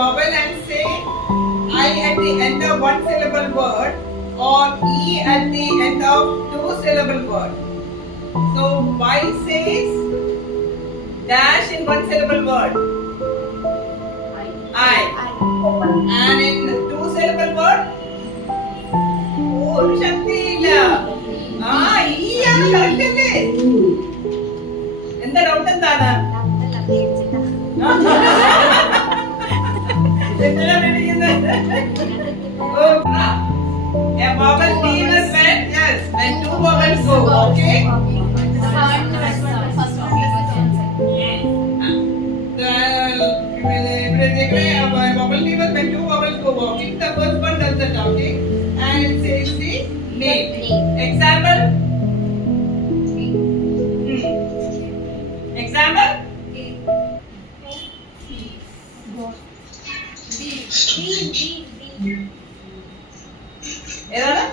vowel and say I at the end of one syllable word or E at the end of two syllable word. So Y says dash in one syllable word. I. And in two syllable word. Oh, ഒരു ശക്തിയില്ല. ആ ഈ ആണ് correct അല്ലേ? എന്താ ഡൗട്ട് എന്താണ്? എന്തിനാ പേടിക്കുന്നത്? A vowel team is when two vowels go, okay? Vowel team is when two vowels go walking. The first one does the talking and it says the name. Example? Example? ഏതാണ്?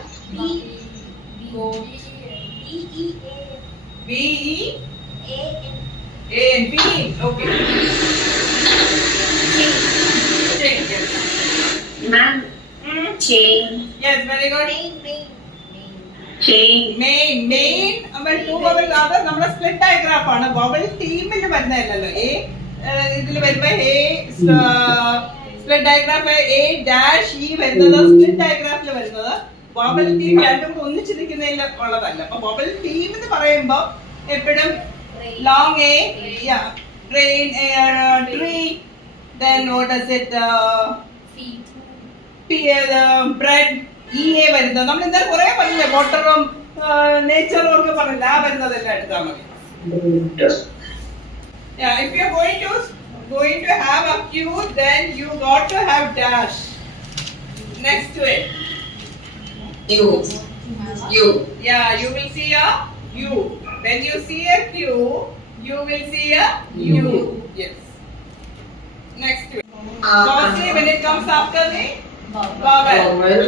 B-E-A-N. Bean. Okay. Chain. Yes. Ma'am. Chain. Yes, very good. Chain. Main. നമ്മൾ two vowel അത് നമ്മുടെ split diagraph ആണ്. vowel ടീമിൽ വരുന്നതല്ലല്ലോ. ഇതിൽ വരുമ്പോ split diagraph A dash E വരുന്നത് സ്പ്ലിറ്റ് ഡയഗ്രാഫിൽ വരുന്നത്. vowel ടീം രണ്ടും ഒന്നിച്ച് നിൽക്കുന്നതിൽ ഉള്ളതല്ല. അപ്പൊ vowel ടീം എന്ന് പറയുമ്പോൾ എപ്പോഴും long A, yeah, train, tree, then what is it? Bread, EA വരുന്നത്. നമ്മൾ ഇന്നലെ കുറെ പറഞ്ഞില്ലേ, വാട്ടറും നേച്ചറും ഒക്കെ പറഞ്ഞില്ല, ആ വരുന്നതെല്ലാം എടുത്താൽ മതി. Yeah, if you are going to have a Q, then you got to have dash next to it. U. Yeah, you will see a U. When you see a Q, you will see a U. Yes. Next to it. Firstly, when it comes after the vowel.